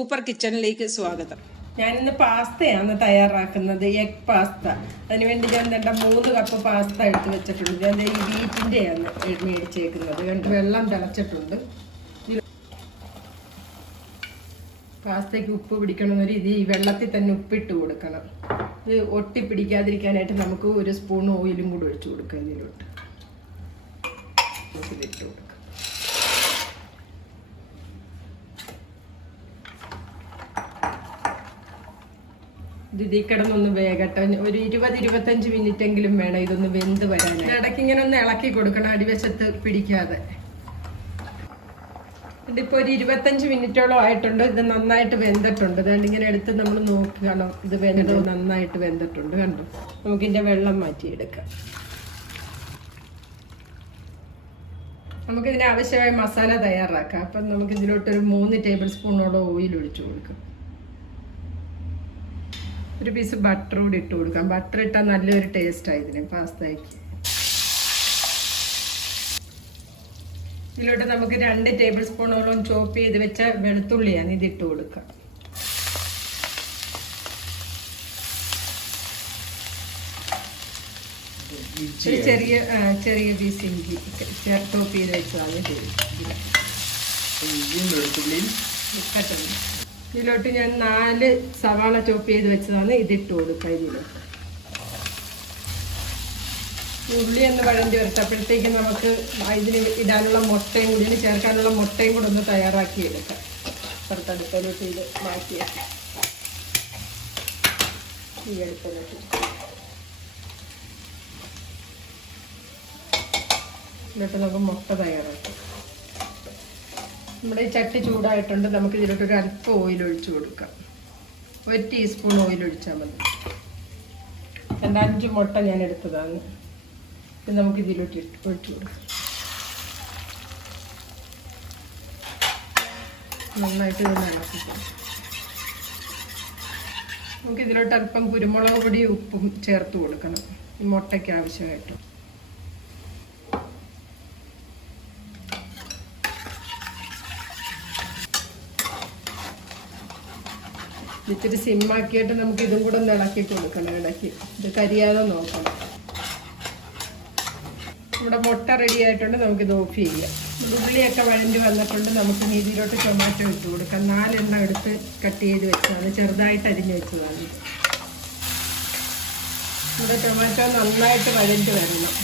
Super കിച്ചണിലേക്ക് സ്വാഗതം. ഞാനിന്ന് പാസ്തയാണ് തയ്യാറാക്കുന്നത്, എഗ് പാസ്ത. അതിനുവേണ്ടി ഞാൻ 3 കപ്പ് പാസ്ത എടുത്ത് വെച്ചിട്ടുണ്ട്. ഞാൻ ഈ വീറ്റിൻ്റെയാണ് മേടിച്ചേക്കുന്നത്. വെള്ളം തിളച്ചിട്ടുണ്ട്. പാസ്തയ്ക്ക് ഉപ്പ് പിടിക്കണമെന്നൊരു ഈ വെള്ളത്തിൽ തന്നെ ഉപ്പിട്ട് കൊടുക്കണം. ഇത് ഒട്ടി പിടിക്കാതിരിക്കാനായിട്ട് നമുക്ക് 1 സ്പൂൺ ഓയിലും കൂടി ഒഴിച്ചു കൊടുക്കാം. ഇതിലോട്ട് ഇട്ട് കൊടുക്കാം. ഇതിൽ കിടന്നൊന്ന് വേഗട്ടെ. ഒരു 20-25 മിനിറ്റ് എങ്കിലും വേണം ഇതൊന്ന് വെന്ത് വരാൻ. ഇടയ്ക്ക് ഇങ്ങനെ ഒന്ന് ഇളക്കി കൊടുക്കണം, അടിവശത്ത് പിടിക്കാതെ. ഇതിപ്പോൾ ഒരു 25 മിനിറ്റോളം ആയിട്ടുണ്ട്. ഇത് നന്നായിട്ട് വെന്തിട്ടുണ്ട്. അതുകൊണ്ട് ഇങ്ങനെ എടുത്ത് നമ്മൾ നോക്കണം, ഇത് നന്നായിട്ട് വെന്തിട്ടുണ്ട്. കണ്ടു, നമുക്കിതിൻ്റെ വെള്ളം മാറ്റിയെടുക്കാം. നമുക്കിതിന് ആവശ്യമായ മസാല തയ്യാറാക്കാം. അപ്പം നമുക്ക് ഇതിലോട്ടൊരു 3 ടേബിൾ സ്പൂണോളം ഓയിൽ ഒഴിച്ചു കൊടുക്കും. ഒരു പീസ് ബട്ടർ കൂടി ഇട്ട് കൊടുക്കാം. ബട്ടർ ഇട്ടാൽ നല്ലൊരു ടേസ്റ്റാണ് ഇതിന് പാസ്തയ്ക്ക്. ഇതിലോട്ട് നമുക്ക് 2 ടേബിൾ സ്പൂണോളം ചോപ്പ് ചെയ്ത് വെച്ച വെളുത്തുള്ളിയാണ് ഇതിട്ട് കൊടുക്കാം. ചെറിയ പീസ് ഇഞ്ചി ചോപ്പ് ചെയ്ത് വെച്ചതാണ് ഇതിലോട്ട് ഞാൻ 4 സവാള ചോപ്പ് ചെയ്ത് വെച്ചതാണ് ഇതിട്ട് കൊടുക്കുക. ഇതിലോട്ട് ഉള്ളി ഒന്ന് വഴണ്ടി വരട്ടപ്പോഴത്തേക്കും നമുക്ക് ഇതിന് ഇടാനുള്ള മുട്ടയും കൂടി, ഇതിന് ചേർക്കാനുള്ള മുട്ടയും കൂടെ ഒന്ന് തയ്യാറാക്കി എടുക്കാം. പുറത്തടുപ്പിലോട്ട് ഇത് മാറ്റി ഈ അടുപ്പിലോട്ട് ഇതിലോട്ട് നമുക്ക് മുട്ട തയ്യാറാക്കാം. നമ്മുടെ ഈ ചട്ടി ചൂടായിട്ടുണ്ട്. നമുക്ക് ഇതിലോട്ട് ഒരു അല്പം ഓയിൽ ഒഴിച്ചു കൊടുക്കാം. 1 ടീസ്പൂൺ ഓയിൽ ഒഴിച്ചാൽ മതി. 5 മുട്ട ഞാൻ എടുത്തതാണ്. ഇത് നമുക്ക് ഇതിലോട്ട് ഒഴിച്ചു കൊടുക്കാം. നന്നായിട്ട് ഇത് ഇളക്കിക്കാം. നമുക്ക് ഇതിലോട്ട് അല്പം കുരുമുളക് പൊടി ഉപ്പും ചേർത്ത് കൊടുക്കണം, ഈ മുട്ടയ്ക്ക് ആവശ്യമായിട്ട്. ഇത്തിരി സിമ്മാക്കിയിട്ട് നമുക്ക് ഇതും കൂടെ ഒന്ന് ഇളക്കി കൊടുക്കണം. ഇടയ്ക്ക് ഇത് കരിയാതെ നോക്കണം. നമ്മുടെ മുട്ട റെഡി ആയിട്ടുണ്ട്. നമുക്കിത് ഓഫ് ചെയ്യാം. ഉള്ളിയൊക്കെ വഴഞ്ഞ് വന്നിട്ടുണ്ട്. നമുക്ക് ഇതിലോട്ട് ടൊമാറ്റോ ഇട്ട് കൊടുക്കാം. 4 എണ്ണം എടുത്ത് കട്ട് ചെയ്ത് വെച്ചതാണ്, ചെറുതായിട്ട് അരിഞ്ഞ് വെച്ചതാണ്. നമ്മുടെ ടൊമാറ്റോ നന്നായിട്ട് വഴഞ്ഞ് വരണം.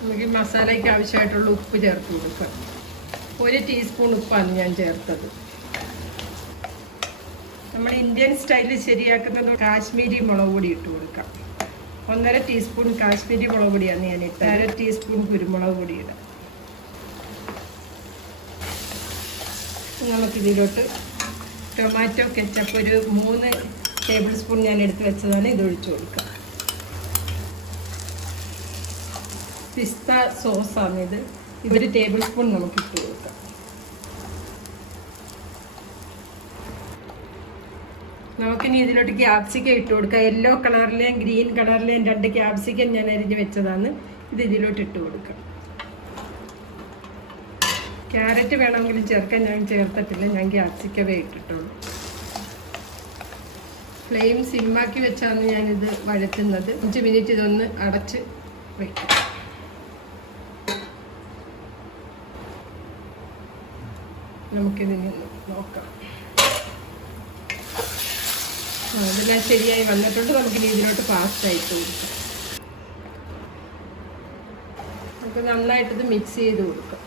നമുക്ക് ഈ മസാലയ്ക്ക് ആവശ്യമായിട്ടുള്ള ഉപ്പ് ചേർത്ത് കൊടുക്കാം. 1 ടീസ്പൂൺ ഉപ്പാണ് ഞാൻ ചേർത്തത്. നമ്മൾ ഇന്ത്യൻ സ്റ്റൈലിൽ ശരിയാക്കുന്നത് കാശ്മീരി മുളക് പൊടി ഇട്ട് കൊടുക്കാം. 1.5 ടീസ്പൂൺ കാശ്മീരി മുളക് പൊടിയാണ് ഞാൻ ഇട്ടത്. 1/2 ടീസ്പൂൺ കുരുമുളക് പൊടി ഇടാം. നമുക്കിതിലോട്ട് ടൊമാറ്റോ കെച്ചപ്പ് ഒരു 3 ടേബിൾ സ്പൂൺ ഞാൻ എടുത്ത് വെച്ചതാണ്, ഇത് ഒഴിച്ചു കൊടുക്കാം. പിസ്ത സോസാണിത്, 1 ടേബിൾ സ്പൂൺ നമുക്ക് ഇട്ട് കൊടുക്കാം. നമുക്കിനി ഇതിലോട്ട് ക്യാപ്സിക്കം ഇട്ട് കൊടുക്കാം. യെല്ലോ കളറിലെയും ഗ്രീൻ കളറിലെയും 2 ക്യാപ്സിക്കം ഞാൻ അരിഞ്ഞ് വെച്ചതാണ്, ഇത് ഇതിലോട്ട് ഇട്ട് കൊടുക്കാം. ക്യാരറ്റ് വേണമെങ്കിലും ചേർക്കാൻ ഞാൻ ചേർത്തിട്ടില്ല, ഞാൻ ക്യാപ്സിക്കവേ ഇട്ടിട്ടുള്ളൂ. ഫ്ലെയിം സിമ്മാക്കി വെച്ചാണ് ഞാനിത് വഴറ്റുന്നത്. 5 മിനിറ്റ് ഇതൊന്ന് അടച്ച് വയ്ക്കാം. നമുക്കിതിന് നോക്കാം. അതെല്ലാം ശരിയായി വന്നിട്ടുണ്ട്. നമുക്കിനി ഇതിലോട്ട് പാസ്ത ഇട്ട് കൊടുക്കാം. നമുക്ക് നന്നായിട്ടിത് മിക്സ് ചെയ്ത് കൊടുക്കാം.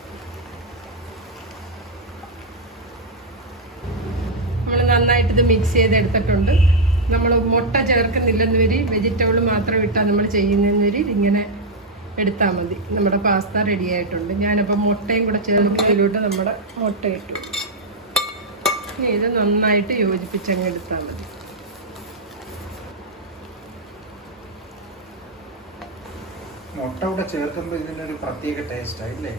നമ്മൾ നന്നായിട്ടിത് മിക്സ് ചെയ്തെടുത്തിട്ടുണ്ട്. നമ്മൾ മുട്ട ചേർക്കുന്നില്ലെന്ന് വരി, വെജിറ്റബിൾ മാത്രം ഇട്ടാൽ നമ്മൾ ചെയ്യുന്നതെന്ന് വരി ഇങ്ങനെ എടുത്താൽ മതി. നമ്മുടെ പാസ്ത റെഡി ആയിട്ടുണ്ട്. ഞാനപ്പോൾ മുട്ടയും കൂടെ ചേർക്കുന്നതിലോട്ട് നമ്മുടെ മുട്ട ഇട്ടു. ഇത് നന്നായിട്ട് യോജിപ്പിച്ചങ്ങ് എടുത്താൽ മതി. മുട്ട കൂടെ ചേർക്കുമ്പോൾ ഇതിനൊരു പ്രത്യേക ടേസ്റ്റ് ആയില്ലേ?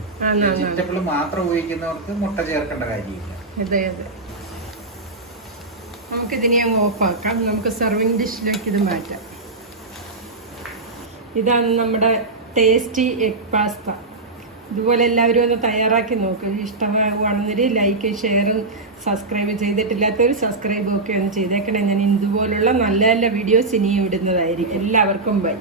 വെജിറ്റബിൾ മാത്രം ഉപയോഗിക്കുന്നവർക്ക് മുട്ട ചേർക്കേണ്ട കാര്യമില്ല. അതെ അതെ. നമുക്കിതിനെ അങ്ങ് ഓഫാക്കാം. നമുക്ക് സെർവിങ് ഡിഷിലേക്ക് ഇത് മാറ്റാം. ഇതാണ് നമ്മുടെ ടേസ്റ്റി എഗ് പാസ്ത. ഇതുപോലെ എല്ലാവരും ഒന്ന് തയ്യാറാക്കി നോക്കുക. ഇഷ്ടമാകുവാണെന്നൊരു ലൈക്ക്, ഷെയറും സബ്സ്ക്രൈബ് ചെയ്തിട്ടില്ലാത്തവർ സബ്സ്ക്രൈബും ഒക്കെ ഒന്ന് ചെയ്തേക്കണേ. ഞാൻ ഇതുപോലുള്ള നല്ല നല്ല വീഡിയോസ് ഇനിയും ഇടുന്നതായിരിക്കും. എല്ലാവർക്കും ബൈ.